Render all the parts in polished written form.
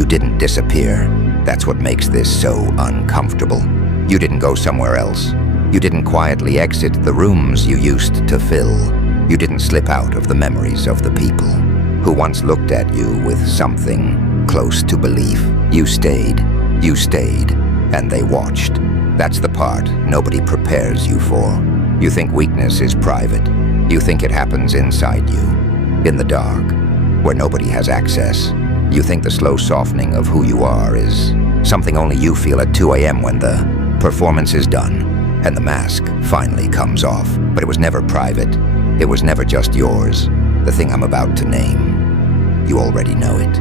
You didn't disappear. That's what makes this so uncomfortable. You didn't go somewhere else. You didn't quietly exit the rooms you used to fill. You didn't slip out of the memories of the people who once looked at you with something close to belief. You stayed, and they watched. That's the part nobody prepares you for. You think weakness is private. You think it happens inside you, in the dark, where nobody has access. You think the slow softening of who you are is something only you feel at 2 a.m. when the performance is done and the mask finally comes off. But it was never private. It was never just yours. The thing I'm about to name, you already know it.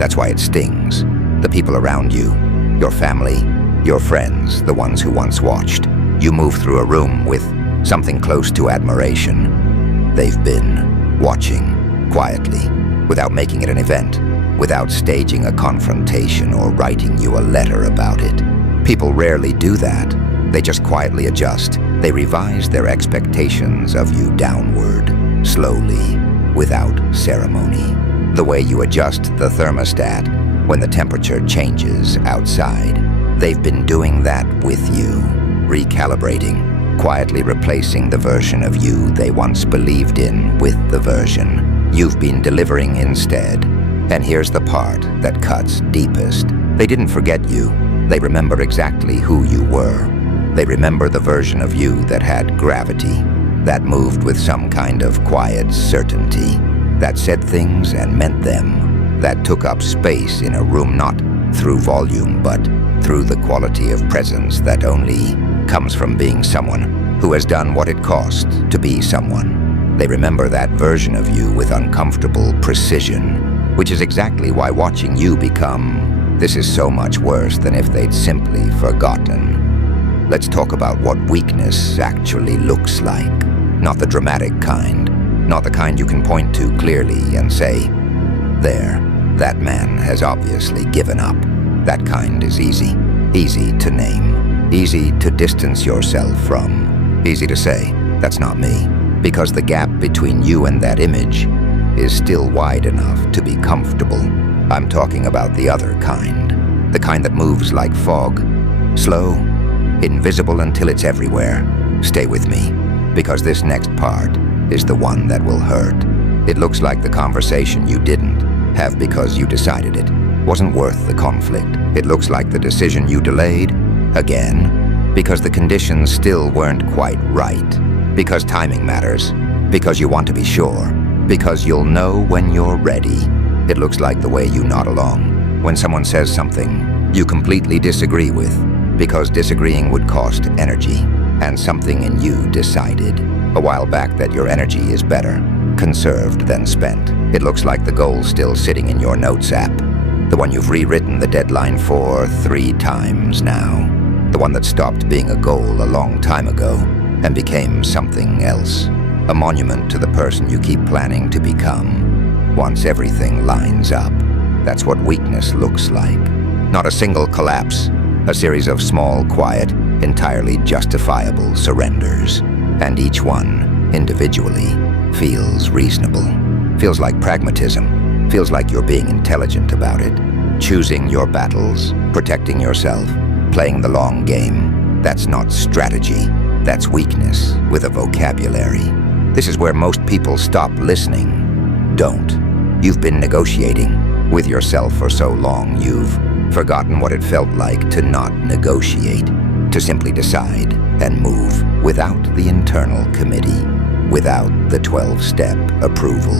That's why it stings. The people around you, your family, your friends, the ones who once watched. You move through a room with something close to admiration. They've been watching quietly, without making it an event, without staging a confrontation or writing you a letter about it. People rarely do that. They just quietly adjust. They revise their expectations of you downward, slowly, without ceremony. The way you adjust the thermostat when the temperature changes outside. They've been doing that with you, recalibrating, quietly replacing the version of you they once believed in with the version you've been delivering instead. And here's the part that cuts deepest. They didn't forget you. They remember exactly who you were. They remember the version of you that had gravity, that moved with some kind of quiet certainty, that said things and meant them, that took up space in a room not through volume but through the quality of presence that only comes from being someone who has done what it cost to be someone. They remember that version of you with uncomfortable precision, which is exactly why watching you become this is so much worse than if they'd simply forgotten. Let's talk about what weakness actually looks like. Not the dramatic kind, not the kind you can point to clearly and say, there, that man has obviously given up. That kind is easy to name, easy to distance yourself from, easy to say, that's not me, because the gap between you and that image is still wide enough to be comfortable. I'm talking about the other kind, the kind that moves like fog, slow, invisible until it's everywhere. Stay with me, because this next part is the one that will hurt. It looks like the conversation you didn't have because you decided it wasn't worth the conflict. It looks like the decision you delayed, again, because the conditions still weren't quite right, because timing matters, because you want to be sure, because you'll know when you're ready. It looks like the way you nod along when someone says something you completely disagree with, because disagreeing would cost energy, and something in you decided a while back that your energy is better conserved than spent. It looks like the goal's still sitting in your notes app, the one you've rewritten the deadline for 3 times now, the one that stopped being a goal a long time ago and became something else, a monument to the person you keep planning to become once everything lines up. That's what weakness looks like. Not a single collapse, a series of small, quiet, entirely justifiable surrenders. And each one, individually, feels reasonable. Feels like pragmatism. Feels like you're being intelligent about it. Choosing your battles, protecting yourself, playing the long game. That's not strategy. That's weakness with a vocabulary. This is where most people stop listening. Don't. You've been negotiating with yourself for so long, you've forgotten what it felt like to not negotiate, to simply decide and move without the internal committee, without the 12-step approval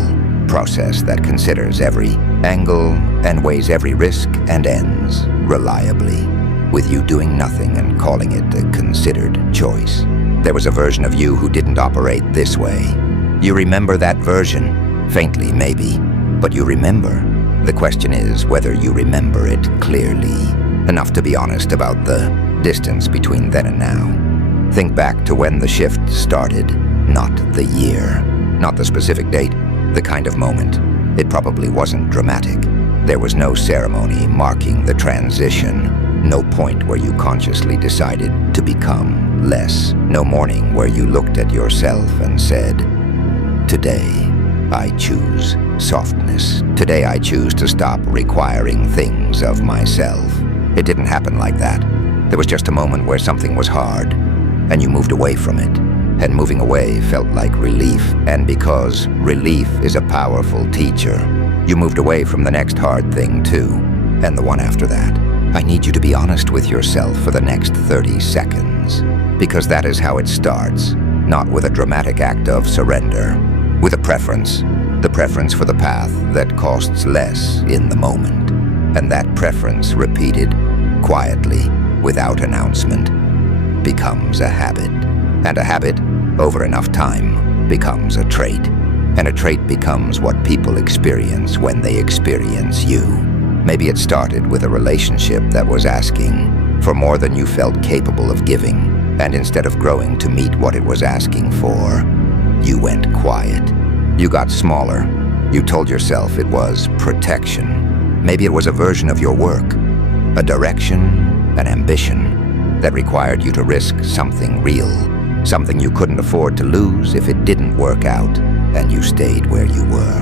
process that considers every angle and weighs every risk and ends reliably, with you doing nothing and calling it a considered choice. There was a version of you who didn't operate this way. You remember that version, faintly maybe, but you remember. The question is whether you remember it clearly, enough to be honest about the distance between then and now. Think back to when the shift started, not the year, not the specific date, the kind of moment. It probably wasn't dramatic. There was no ceremony marking the transition, no point where you consciously decided to become less, no morning where you looked at yourself and said, "Today, I choose softness. Today I choose to stop requiring things of myself. It didn't happen like that. There was just a moment where something was hard, and you moved away from it. And moving away felt like relief. And because relief is a powerful teacher, you moved away from the next hard thing too, and the one after that. I need you to be honest with yourself for the next 30 seconds, because that is how it starts, not with a dramatic act of surrender, with a preference, the preference for the path that costs less in the moment. And that preference, repeated quietly, without announcement, becomes a habit. And a habit, over enough time, becomes a trait. And a trait becomes what people experience when they experience you. Maybe it started with a relationship that was asking for more than you felt capable of giving, and instead of growing to meet what it was asking for, you went quiet. You got smaller. You told yourself it was protection. Maybe it was a version of your work, a direction, an ambition that required you to risk something real, something you couldn't afford to lose if it didn't work out, and you stayed where you were,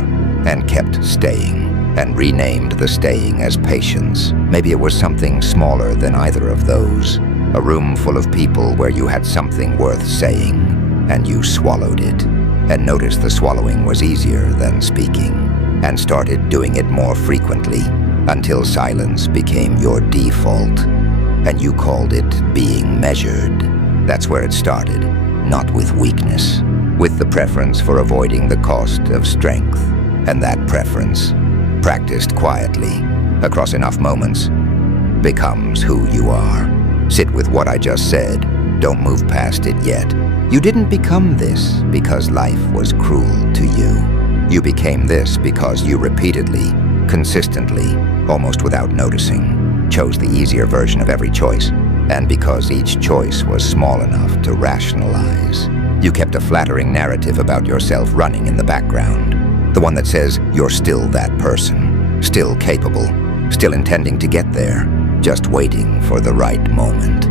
and kept staying, and renamed the staying as patience. Maybe it was something smaller than either of those, a room full of people where you had something worth saying, and you swallowed it, and noticed the swallowing was easier than speaking, and started doing it more frequently, until silence became your default, and you called it being measured. That's where it started, not with weakness, with the preference for avoiding the cost of strength. And that preference, practiced quietly, across enough moments, becomes who you are. Sit with what I just said. Don't move past it yet. You didn't become this because life was cruel to you. You became this because you repeatedly, consistently, almost without noticing, chose the easier version of every choice. And because each choice was small enough to rationalize, you kept a flattering narrative about yourself running in the background. The one that says you're still that person, still capable, still intending to get there, just waiting for the right moment.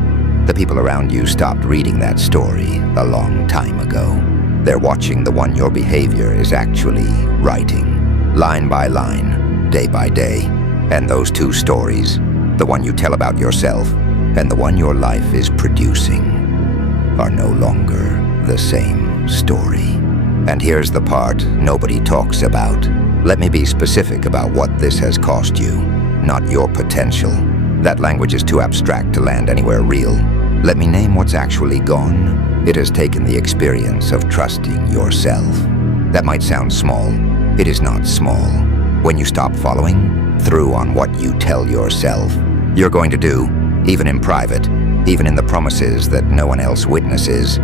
The people around you stopped reading that story a long time ago. They're watching the one your behavior is actually writing, line by line, day by day. And those two stories, the one you tell about yourself and the one your life is producing, are no longer the same story. And here's the part nobody talks about. Let me be specific about what this has cost you, not your potential. That language is too abstract to land anywhere real. Let me name what's actually gone. It has taken the experience of trusting yourself. That might sound small. It is not small. When you stop following through on what you tell yourself you're going to do, even in private, even in the promises that no one else witnesses,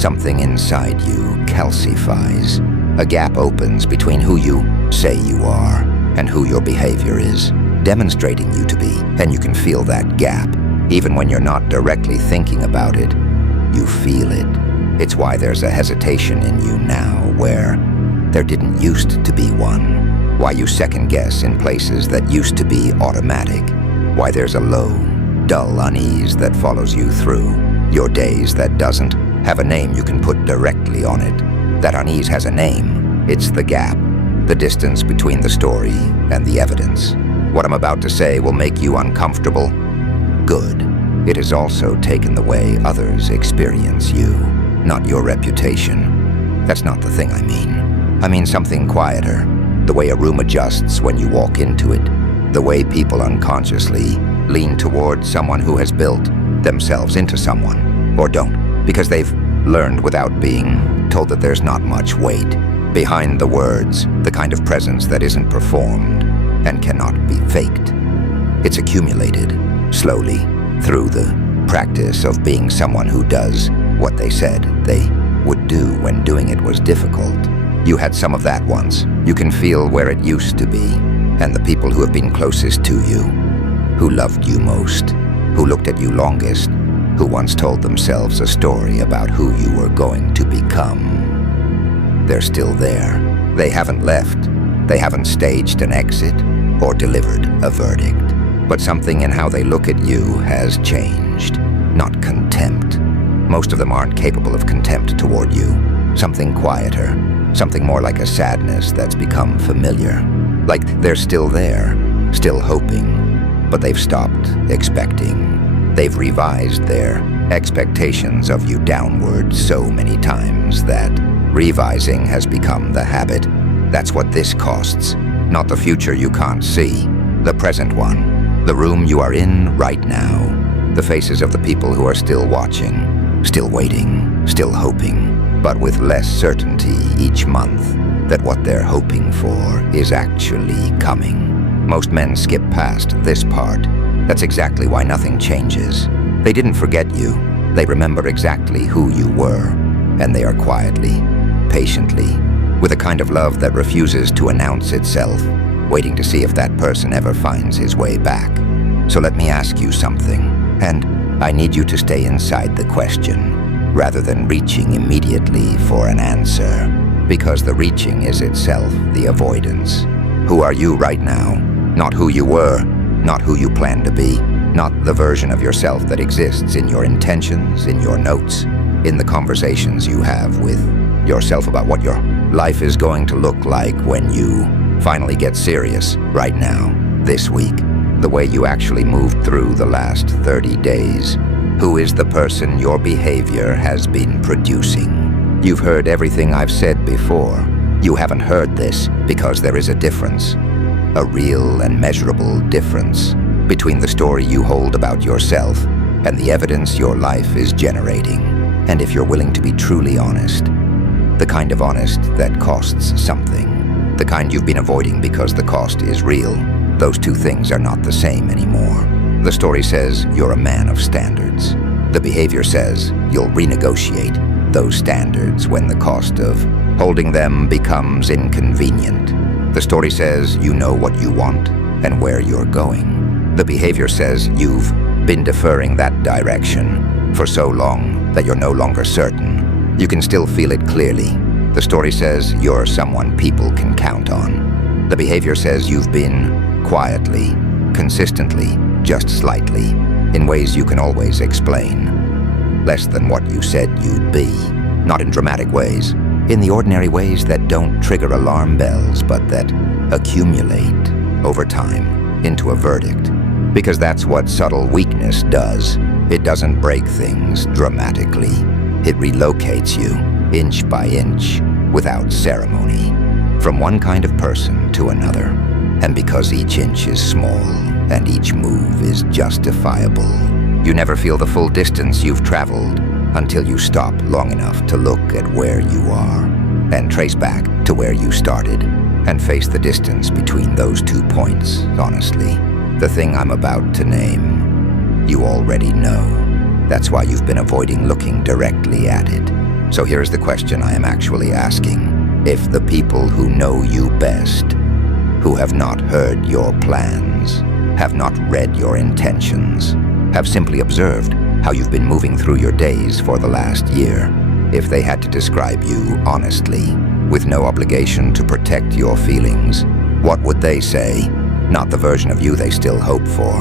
something inside you calcifies. A gap opens between who you say you are and who your behavior is, demonstrating you to be. And you can feel that gap. Even when you're not directly thinking about it, you feel it. It's why there's a hesitation in you now where there didn't used to be one. Why you second guess in places that used to be automatic. Why there's a low, dull unease that follows you through your days that doesn't have a name you can put directly on it. That unease has a name. It's the gap, the distance between the story and the evidence. What I'm about to say will make you uncomfortable. Good. It has also taken the way others experience you, not your reputation. That's not the thing I mean. I mean something quieter. The way a room adjusts when you walk into it. The way people unconsciously lean toward someone who has built themselves into someone, or don't, because they've learned without being told that there's not much weight behind the words, the kind of presence that isn't performed and cannot be faked. It's accumulated, slowly, through the practice of being someone who does what they said they would do when doing it was difficult. You had some of that once. You can feel where it used to be, and the people who have been closest to you, who loved you most, who looked at you longest, who once told themselves a story about who you were going to become. They're still there. They haven't left. They haven't staged an exit or delivered a verdict. But something in how they look at you has changed. Not contempt. Most of them aren't capable of contempt toward you. Something quieter. Something more like a sadness that's become familiar. Like they're still there, still hoping, but they've stopped expecting. They've revised their expectations of you downward so many times that revising has become the habit. That's what this costs. Not the future you can't see, the present one. The room you are in right now. The faces of the people who are still watching, still waiting, still hoping, but with less certainty each month that what they're hoping for is actually coming. Most men skip past this part. That's exactly why nothing changes. They didn't forget you. They remember exactly who you were, and they are quietly, patiently, with a kind of love that refuses to announce itself, waiting to see if that person ever finds his way back. So let me ask you something, and I need you to stay inside the question, rather than reaching immediately for an answer, because the reaching is itself the avoidance. Who are you right now? Not who you were, not who you plan to be, not the version of yourself that exists in your intentions, in your notes, in the conversations you have with yourself about what your life is going to look like when you finally get serious right now, this week, the way you actually moved through the last 30 days. Who is the person your behavior has been producing? You've heard everything I've said before. You haven't heard this because there is a difference, a real and measurable difference between the story you hold about yourself and the evidence your life is generating. And if you're willing to be truly honest, the kind of honest that costs something, the kind you've been avoiding because the cost is real, those two things are not the same anymore. The story says you're a man of standards. The behavior says you'll renegotiate those standards when the cost of holding them becomes inconvenient. The story says you know what you want and where you're going. The behavior says you've been deferring that direction for so long that you're no longer certain. You can still feel it clearly. The story says you're someone people can count on. The behavior says you've been quietly, consistently, just slightly, in ways you can always explain. Less than what you said you'd be. Not in dramatic ways. In the ordinary ways that don't trigger alarm bells, but that accumulate over time into a verdict. Because that's what subtle weakness does. It doesn't break things dramatically. It relocates you, inch by inch, without ceremony, from one kind of person to another. And because each inch is small and each move is justifiable, you never feel the full distance you've traveled until you stop long enough to look at where you are and trace back to where you started and face the distance between those 2 points, honestly. The thing I'm about to name, you already know. That's why you've been avoiding looking directly at it. So here's the question I am actually asking. If the people who know you best, who have not heard your plans, have not read your intentions, have simply observed how you've been moving through your days for the last year, if they had to describe you honestly, with no obligation to protect your feelings, what would they say? Not the version of you they still hope for.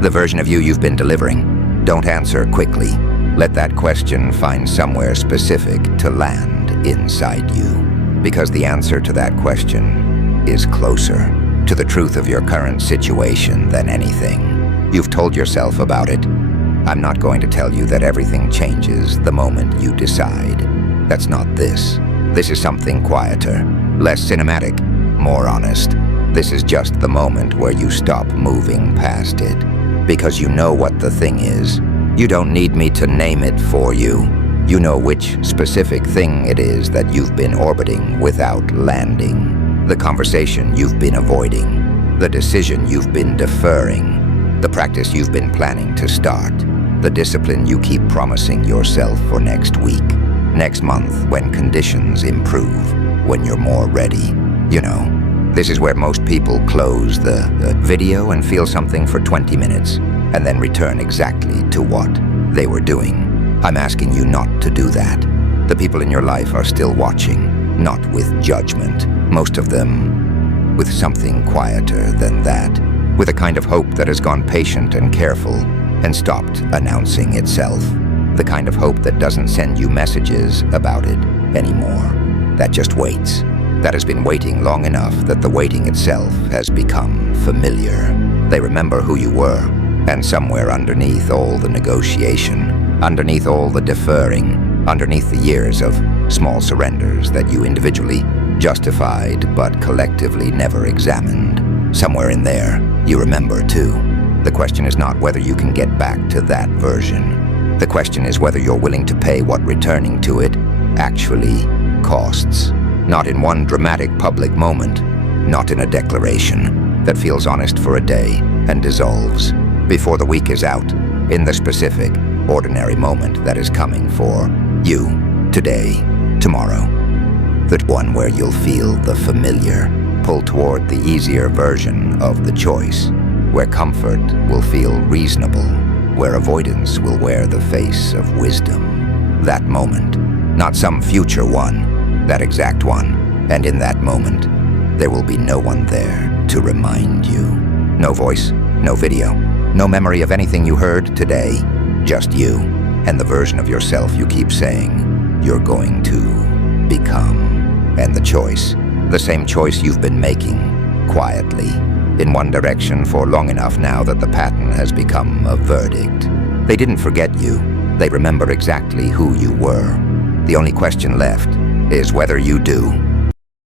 The version of you you've been delivering. Don't answer quickly. Let that question find somewhere specific to land inside you. Because the answer to that question is closer to the truth of your current situation than anything. You've told yourself about it. I'm not going to tell you that everything changes the moment you decide. That's not this. This is something quieter, less cinematic, more honest. This is just the moment where you stop moving past it. Because you know what the thing is. You don't need me to name it for you. You know which specific thing it is that you've been orbiting without landing. The conversation you've been avoiding. The decision you've been deferring. The practice you've been planning to start. The discipline you keep promising yourself for next week. Next month when conditions improve. When you're more ready. You know. This is where most people close the video and feel something for 20 minutes and then return exactly to what they were doing. I'm asking you not to do that. The people in your life are still watching, not with judgment. Most of them with something quieter than that, with a kind of hope that has gone patient and careful and stopped announcing itself. The kind of hope that doesn't send you messages about it anymore. that just waits, that has been waiting long enough that the waiting itself has become familiar. They remember who you were, and somewhere underneath all the negotiation, underneath all the deferring, underneath the years of small surrenders that you individually justified but collectively never examined, somewhere in there, you remember too. The question is not whether you can get back to that version. The question is whether you're willing to pay what returning to it actually costs. Not in one dramatic public moment, not in a declaration that feels honest for a day and dissolves before the week is out, in the specific, ordinary moment that is coming for you, today, tomorrow. That one where you'll feel the familiar pull toward the easier version of the choice, where comfort will feel reasonable, where avoidance will wear the face of wisdom. That moment, not some future one, that exact one, and in that moment, there will be no one there to remind you. No voice, no video, no memory of anything you heard today, just you, and the version of yourself you keep saying you're going to become. And the choice, the same choice you've been making, quietly, in one direction for long enough now that the pattern has become a verdict. They didn't forget you. They remember exactly who you were. The only question left is whether you do.